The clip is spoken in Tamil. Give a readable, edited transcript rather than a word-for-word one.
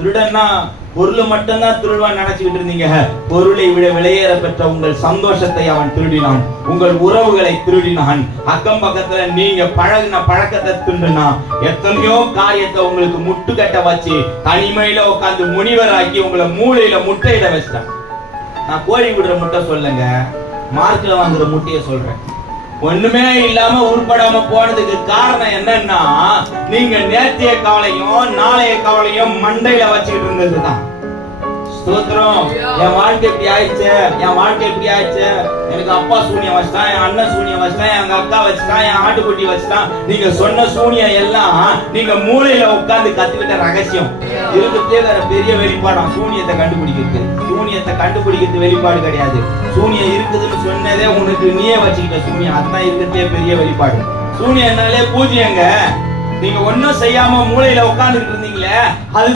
திருடன்னா பொருள் மட்டும்தான் திருடுவான் நினைச்சுக்கிட்டு இருந்தீங்க. பொருளை விட விலையேற பெற்ற உங்கள் சந்தோஷத்தை அவன் திருடினான், உங்கள் உறவுகளை திருடினான், அக்கம் பக்கத்துல நீங்க பழகின பழக்கத்தை திருடினான். எத்தனையோ காரியத்தை உங்களுக்கு முட்டுக்கட்ட வச்சு தனிமையில உட்காந்து முனிவராக்கி உங்களை மூளையில முட்டையிட வச்சிட்டான். நான் கோழி விடுற முட்டை சொல்லுங்க, மார்க்ல வாங்குற முட்டையை சொல்றேன். ஒண்ணுமே இல்லாம உருப்படாம போனதுக்கு காரணம் என்னன்னா, நீங்க நேற்றைய கவலையும் நாளைய கவலையும் மண்டையில வச்சுக்கிட்டு இருந்ததுதான். ஸ்தோத்திரம். என் வாழ்க்கை இப்படி ஆயிடுச்சு, என் வாழ்க்கை இப்படி ஆயிடுச்சு, எனக்கு அப்பா சூனியம் வச்சுட்டான், என் அண்ணன் சூனியம் வச்சுட்டான், எங்க அக்கா வச்சுட்டான், என் ஆட்டுக்குட்டி வச்சுட்டான். நீங்க சொன்ன சூனியம் எல்லாம் நீங்க மூளையில உட்கார்ந்து கத்துக்கிட்ட ரகசியம். இருக்கிறதே வேற பெரிய வெளிப்பாடாம் சூனியத்தை கண்டுபிடிக்கிறது. சூனியத்தை கண்டுபிடிக்கிறது வெளிப்பாடு கிடையாது. சூனியம் இருக்குதுன்னு சொன்னதே உனக்கு நீயே வச்சுக்கிட்ட சூனியம், அதுதான் இருக்கிறதே பெரிய வெளிப்பாடு. சூனியம்னாலே பூஜ்யங்க. நீங்க ஒன்னும் செய்யாம மூளையில உட்கார்ந்துட்டு இருந்தீங்களே, அது